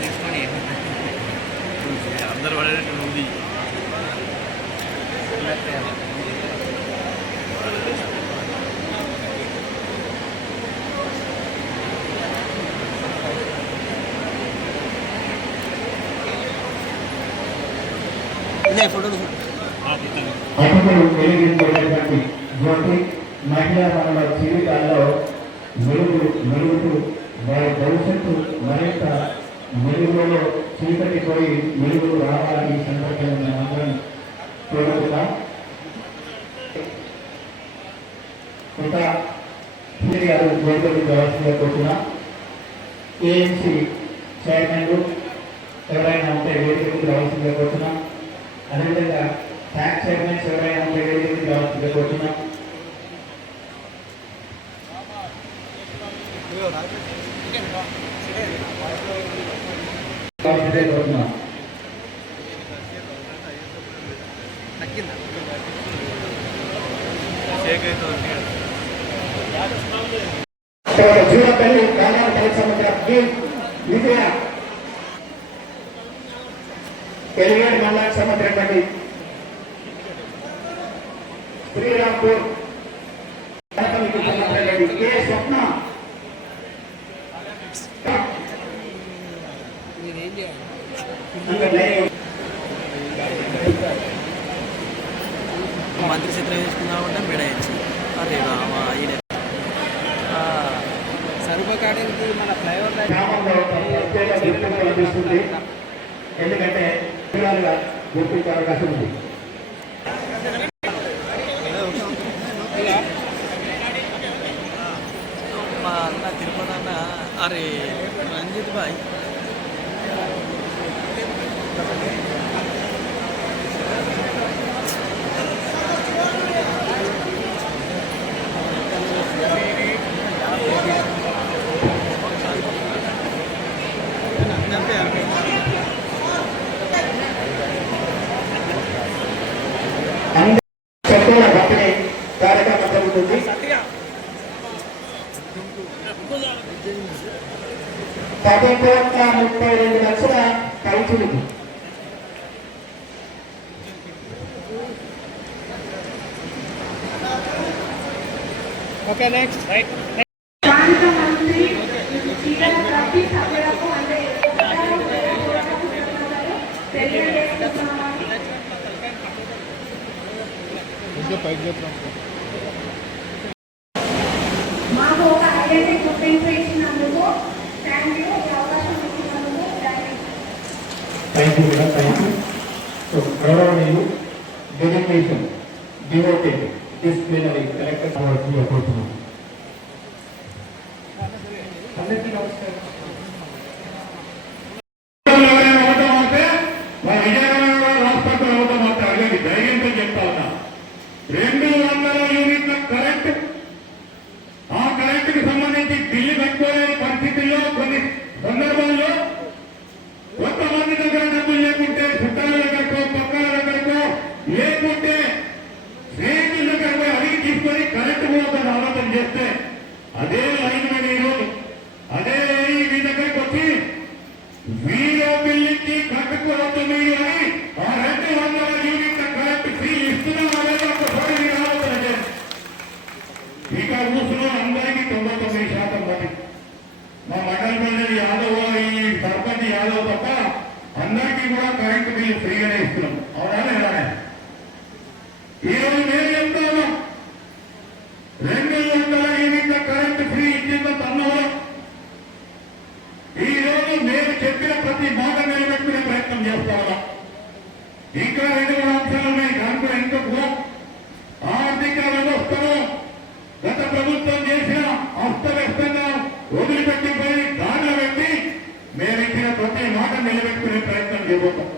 తీసుకొని అందరు పడేటట్టు ఉంది. మహిళా మన జీవితాల్లో మెరుగుతూ వారి భవిష్యత్తు మరింత మెరుగులో చీకటి పోయి మెరుగులు రావాలని సందర్భంగా మనందరం కోరుతున్నాం. కొత్త గారు వేదికకు రావాల్సిందిగా కోరుతున్నాం. ఏఎంసీ చైర్మన్లు ఎవరైనా ఉంటే వేదికకు రావాల్సిందిగా కోరుతున్నాం. అదేవిధంగా ట్యాక్స్ చైర్మన్స్ ఎవరైనా ఉంటే వేదికకు రావాల్సిందిగా కోరుతున్నాం. జూలపల్లి గ్రామాల పల్లి సముద్రం విజయ ఎలివేడ్ మండల సముద్రం పల్లి శ్రీరాంపూర్ కే స్వప్న మంత్రి చిత్రం వేసుకున్నామంటే మెడయించి అదే సరుపకాడానికి మన ఫ్లైఓవర్ కనిపిస్తుంది. ఎందుకంటే గుర్తించే అవకాశం ఉంది. మా అన్న తిరుపతి అన్న అరే రంజిత్ భాయ్ చెక్కుల పంపిణీ కార్యక్రమం జరుగుతుంది. 10,32,00,000 ఖర్చులు. ఓకే నెక్స్ట్ రైట్ మాకు ఒక ఐడెంటిటీ గుర్తింపు ఇచ్చినందుకు థ్యాంక్ యూ. అవకాశం ఇచ్చినందుకు thank you madam. Thank you. గౌరవనీయులు డెడికేషన్ డివోటెడ్ డిసిప్లినరీ కలెక్టర్ కోరుతున్నాం. అందరికీ నమస్కారం. ధైర్యంతో చెప్తా ఉన్నా 200 యూనిట్ల కరెంట్, ఆ కరెంటుకు సంబంధించి బిల్లు కట్టుకోలేని పరిస్థితుల్లో కొన్ని సందర్భాల్లో కొంతమంది దగ్గర డబ్బులు లేకుంటే చుట్టాల దగ్గరకో పక్కల దగ్గరకో లేకుంటే స్నేహితుల దగ్గరకు అడిగి తీసుకొని కరెంటు కూడా ఆలోచన చేస్తే అదే లైన్ మీద ఈరోజు అదే మీ దగ్గరికి వచ్చి వీరో బిల్లుకి కట్టుకోవద్దు మీరు అని ఆ 200 యూనిట్ల కరెంట్ ఫ్రీ ఇస్తున్నాం అనేది ఒకసారి మీరు ఆలోచన చేయండి. ఇక ఊసులో అందరికీ 99% మంది మా మండలి మండలి యాదవ్ ఈ సర్పంచ్ యాదవ్ తప్ప అందరికీ కూడా కరెంటు బిల్లు ఫ్రీగానే ఇస్తున్నాం. అవునా లేదా? ఈరోజు నేను చెప్తా ఉన్నా 200 యూనిట్ల కరెంటు ఫ్రీ ఇచ్చిన తన్నులో ఈ రోజు నేను చెప్పిన ప్రతి మాట నిలబెట్టుకునే ప్రయత్నం చేస్తా ఉన్నా. ఇంకా 2 అంశాలు ఉన్నాయి. దాని కూడా ఇంకా కూడా ఆర్థిక వ్యవస్థను గత ప్రభుత్వం చేసిన అస్తవ్యస్తంగా వదిలిపెట్టిపోయి దారిలో పెట్టి మేము ఇచ్చిన ప్రతి మాట నిలబెట్టుకునే ప్రయత్నం చేయబోతాం.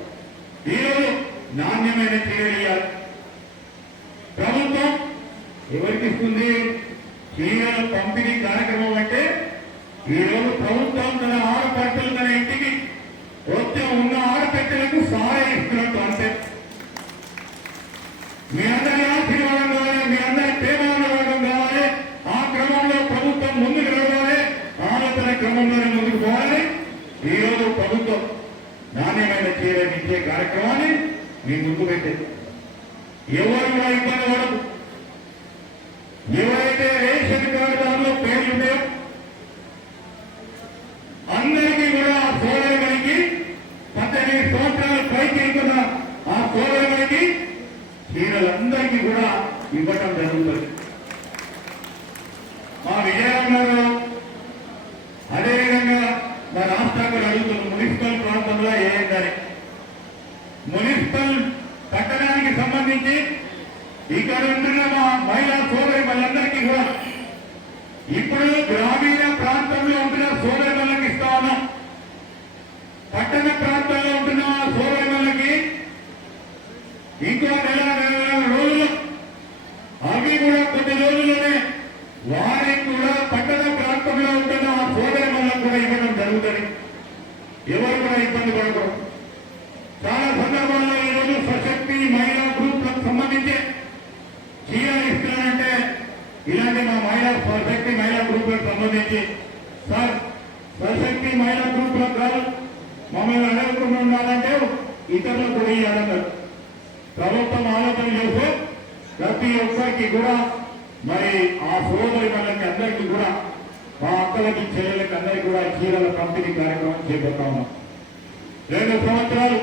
ఈరోజు నాణ్యమైన చీరలు ప్రభుత్వం ఎవరికి ఇస్తుంది? చీరల పంపిణీ కార్యక్రమం అంటే ఈరోజు ప్రభుత్వం తన ఆడపడుతులు తన ఇంటికి వచ్చి క్రమంలోనే ముందుకు పోవాలని ఈరోజు ప్రభుత్వం నాణ్యమైన చీరలు ఇచ్చే కార్యక్రమాన్ని మీ ముందు పెట్టింది. ఎవరు కూడా ఇబ్బంది పడదు. ఎవరైతే రేషన్ కార్డుదారులో పేర్లుంటాయో అందరికీ కూడా ఆ సోదరులకి 18 సంవత్సరాల పైకి వెళ్తున్న ఆ సోదరులకి చీరలందరికీ కూడా ఇవ్వటం జరుగుతుంది. మా విజయనగరంలో అదేవిధంగా మా రాష్ట్రాన్ని అడుగుతున్న మున్సిపల్ ప్రాంతంలో ఏంటని మున్సిపల్ కట్టడానికి సంబంధించి ఇక్కడ ఉంటున్న మా మహిళా సోదరి వాళ్ళందరికీ కూడా ఇప్పుడు గ్రామీణ ప్రాంతంలో ఉంటున్న సోదరి వాళ్ళకి ఇస్తా ఉన్నాం. పట్టణ ప్రాంతాల్లో ఉంటున్న సోదరి వాళ్ళకి ఇంకో నెల రోజులు అవి కూడా కొన్ని రోజుల్లోనే వారికి కూడా పట్టణ ప్రాంతంలో ఉంటున్న ఆ సోదరి వాళ్ళకు కూడా ఇవ్వడం జరుగుతుంది. ఎవరు కూడా ఇబ్బంది పడకూడదు. చాలా సందర్భాల్లో ఈరోజు సశక్తి మహిళా గ్రూప్లకు సంబంధించి చీరలు ఇస్తున్నానంటే ఇలాంటి మా సశక్తి మహిళా గ్రూప్లకు సంబంధించి సార్ సశక్తి మహిళా గ్రూప్లకు కాదు మమ్మల్ని అడగకుండా ఉండాలంటే ఇతరులకు కూడా ఇవ్వాలన్నారు. ప్రభుత్వం ఆలోచన చేస్తే ప్రతి ఒక్కరికి కూడా మరి ఆ సోదరి వాళ్ళకి అందరికీ కూడా మా అక్కలకి చెల్లెలకి అందరికీ కూడా చీరల పంపిణీ కార్యక్రమం చేపడతా ఉన్నాం. 2 సంవత్సరాలు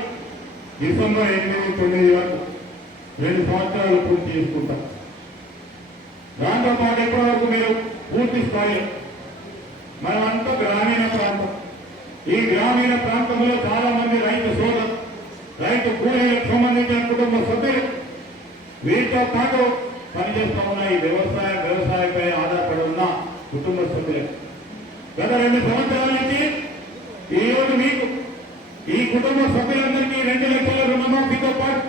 డిసెంబర్ 8, 9 వరకు 2 సంవత్సరాలు పూర్తి చేసుకుంటాం. దాంతో పాటు ఎప్పటి వరకు మీరు పూర్తి స్థాయిలో మనమంతా గ్రామీణ ప్రాంతం. ఈ గ్రామీణ ప్రాంతంలో చాలా మంది రైతు సోదరు రైతు కూలీలకు సంబంధించిన కుటుంబ సభ్యులు వీటితో పాటు పనిచేస్తూ ఉన్న ఈ వ్యవసాయంపై ఆధారపడి ఉన్న కుటుంబ సభ్యులకు గత 2 సంవత్సరాల నుంచి ఈరోజు మీకు ఈ కుటుంబ సభ్యులందరికీ 2 లక్షల రుణమాఫీతో పాటు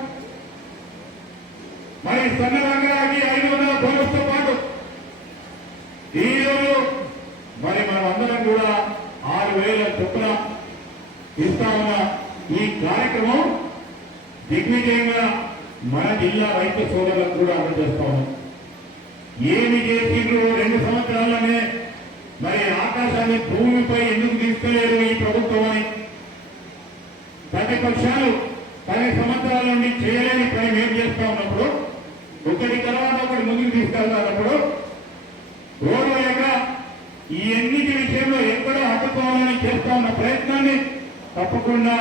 మరి సన్నరంగానికి 500 బోనస్తో పాటు ఈరోజు మరి మనం అందరం కూడా 6,000 చొప్పున ఇస్తా ఉన్న ఈ కార్యక్రమం దిగ్విజయంగా మన జిల్లా రైతు సోదరులకు కూడా అమలు చేస్తా ఉన్నాం. ఏమి చేసిండ్రు 2 సంవత్సరాల్లోనే మరి ఆకాశాన్ని భూమిపై ఎందుకు తీసుకెళ్లేరు ఈ ప్రభుత్వం అని ప్రతిపక్షాలు 10 సంవత్సరాల నుండి చేయలేని పని మేము చేస్తా ఉన్నప్పుడు ఒకటి తర్వాత ఒకటి ముందుకు తీసుకెళ్తున్నప్పుడు ఓర్వలేక ఈ ఎన్నిటి విషయంలో ఎక్కడో అడ్డుకోవాలని చేస్తా ఉన్న ప్రయత్నాన్ని తప్పకుండా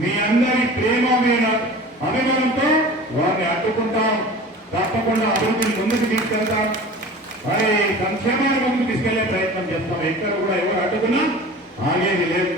మీ అందరి ప్రేమ మీద అభిమానంతో వారిని అడ్డుకుంటాం. తప్పకుండా అభివృద్ధిని ముందుకు తీసుకెళ్తాం. మరి సంక్షేమాన్ని ముందుకు తీసుకెళ్లే ప్రయత్నం చేస్తాం. ఎక్కడ కూడా ఎవరు అడ్డుకున్నా ఆగేది లేదు.